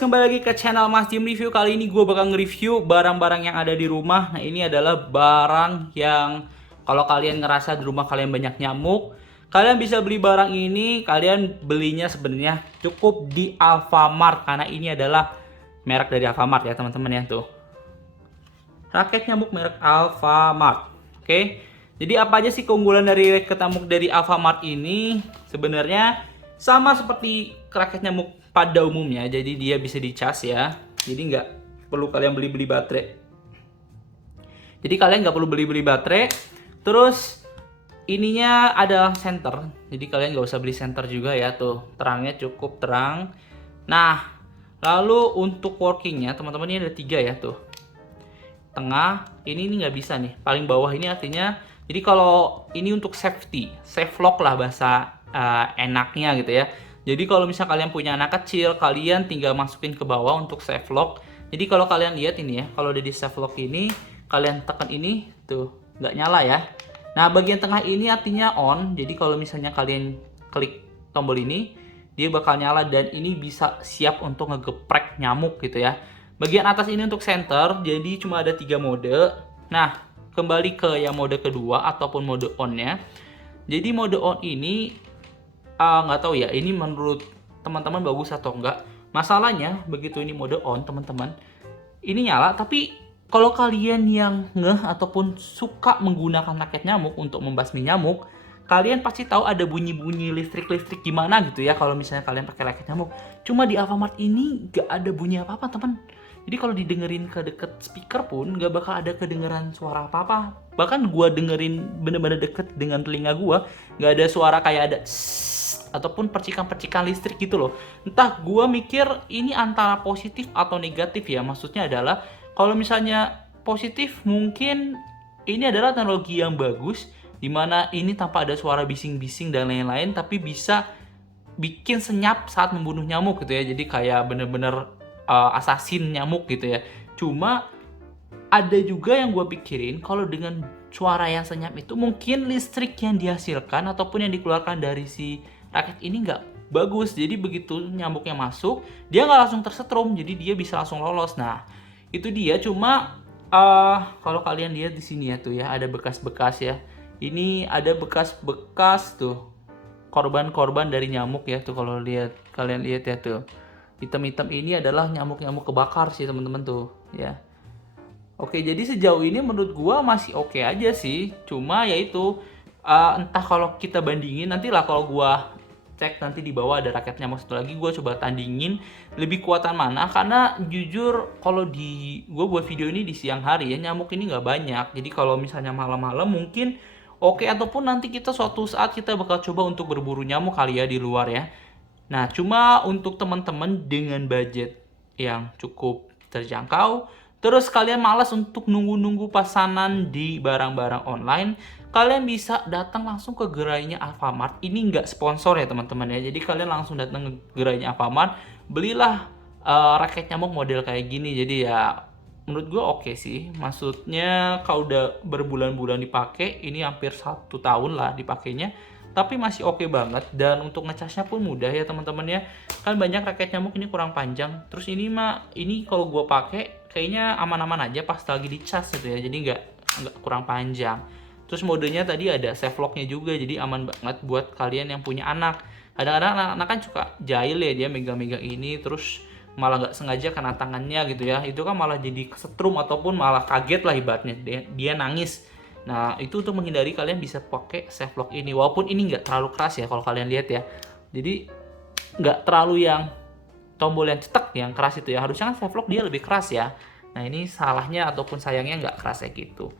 kembali lagi ke channel Mas Jim Review. Kali ini gue bakal nge-review barang-barang yang ada di rumah. Nah, ini adalah barang yang kalau kalian ngerasa di rumah kalian banyak nyamuk, kalian bisa beli barang ini. Kalian belinya sebenarnya cukup di Alfamart, karena ini adalah merek dari Alfamart ya teman-teman ya. Tuh, raket nyamuk merek Alfamart. Oke, jadi apa aja sih keunggulan dari raket nyamuk dari Alfamart ini? Sebenarnya sama seperti raket nyamuk pada umumnya, jadi dia bisa dicas ya. Jadi nggak perlu kalian beli-beli baterai. Jadi kalian nggak perlu beli-beli baterai. Terus ininya ada senter, jadi kalian nggak usah beli senter juga ya. Tuh, terangnya cukup terang. Nah, lalu untuk workingnya teman-teman ini ada 3 ya. Tuh, tengah ini nggak bisa nih, paling bawah ini artinya, jadi kalau ini untuk safety, safe lock lah bahasa enaknya gitu ya. Jadi kalau misal kalian punya anak kecil, kalian tinggal masukin ke bawah untuk safe lock. Jadi kalau kalian lihat ini ya, kalau udah di safe lock ini, kalian tekan ini, tuh nggak nyala ya. Nah, bagian tengah ini artinya on. Jadi kalau misalnya kalian klik tombol ini, dia bakal nyala dan ini bisa siap untuk ngegeprek nyamuk gitu ya. Bagian atas ini untuk center, jadi cuma ada 3 mode. Nah, kembali ke yang mode kedua ataupun mode on-nya. Jadi mode on ini nggak tahu ya, ini menurut teman-teman bagus atau enggak. Masalahnya begitu ini mode on teman-teman, ini nyala, tapi kalau kalian yang ngeh ataupun suka menggunakan raket nyamuk untuk membasmi nyamuk, kalian pasti tahu ada bunyi-bunyi listrik-listrik gimana gitu ya kalau misalnya kalian pakai raket nyamuk. Cuma di Alfamart ini nggak ada bunyi apa-apa teman. Jadi kalau didengerin ke deket speaker pun nggak bakal ada kedengeran suara apa-apa. Bahkan gua dengerin bener-bener deket dengan telinga gua, nggak ada suara kayak ada ataupun percikan-percikan listrik gitu loh. Entah gua mikir ini antara positif atau negatif ya. Maksudnya adalah kalau misalnya positif mungkin ini adalah teknologi yang bagus, dimana ini tanpa ada suara bising-bising dan lain-lain, tapi bisa bikin senyap saat membunuh nyamuk gitu ya. Jadi kayak bener-bener assassin nyamuk gitu ya. Cuma ada juga yang gue pikirin, kalau dengan suara yang senyap itu mungkin listrik yang dihasilkan ataupun yang dikeluarkan dari si raket ini nggak bagus. Jadi begitu nyamuknya masuk, dia nggak langsung tersetrum, jadi dia bisa langsung lolos. Nah, itu dia. Cuma kalau kalian lihat di sini ya, tuh ya ada bekas-bekas ya. Ini ada bekas-bekas tuh korban-korban dari nyamuk ya. Tuh kalau kalian lihat ya, tuh hitam-hitam ini adalah nyamuk-nyamuk kebakar sih teman-teman tuh ya. Oke, jadi sejauh ini menurut gua masih oke aja sih. Cuma ya itu, entah kalau kita bandingin nantilah, kalau gua cek nanti di bawah ada raket nyamuk satu lagi, gua coba tandingin lebih kuatan mana. Karena jujur kalau gua buat video ini di siang hari ya, nyamuk ini nggak banyak. Jadi kalau misalnya malam-malam mungkin oke, ataupun nanti kita suatu saat kita bakal coba untuk berburu nyamuk kali ya di luar ya. Nah, cuma untuk teman-teman dengan budget yang cukup terjangkau, terus kalian malas untuk nunggu-nunggu pesanan di barang-barang online, kalian bisa datang langsung ke gerainya Alfamart. Ini nggak sponsor ya teman-teman ya, jadi kalian langsung datang ke gerainya Alfamart, belilah raket nyamuk model kayak gini. Jadi ya menurut gue oke sih. Maksudnya kalau udah berbulan-bulan dipakai, ini hampir 1 tahun lah dipakainya, tapi masih oke banget. Dan untuk ngecasnya pun mudah ya teman-teman ya. Kan banyak raket nyamuk ini kurang panjang, terus ini kalau gue pakai kayaknya aman-aman aja pas lagi dicas gitu ya, jadi nggak kurang panjang. Terus modenya tadi ada safe locknya juga, jadi aman banget buat kalian yang punya anak. Kadang-kadang anak-anak kan suka jahil ya, dia megang-megang ini terus malah nggak sengaja kena tangannya gitu ya, itu kan malah jadi kesetrum ataupun malah kaget lah ibaratnya, dia nangis. Nah, itu untuk menghindari, kalian bisa pakai safe lock ini. Walaupun ini nggak terlalu keras ya kalau kalian lihat ya, jadi nggak terlalu yang tombol yang cetek yang keras itu ya. Harusnya kan safe lock dia lebih keras ya. Nah, ini salahnya ataupun sayangnya nggak keras kayak gitu.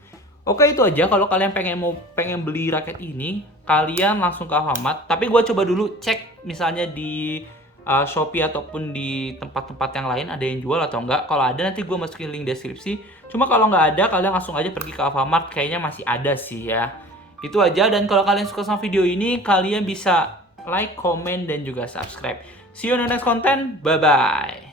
Oke, itu aja. Kalau kalian pengen beli raket ini, kalian langsung ke Alfamart. Tapi gue coba dulu cek misalnya di Shopee ataupun di tempat-tempat yang lain ada yang jual atau enggak. Kalau ada nanti gue masukin link deskripsi. Cuma kalau nggak ada, kalian langsung aja pergi ke Alfamart. Kayaknya masih ada sih ya. Itu aja. Dan kalau kalian suka sama video ini, kalian bisa like, comment, dan juga subscribe. See you on the next content. Bye-bye.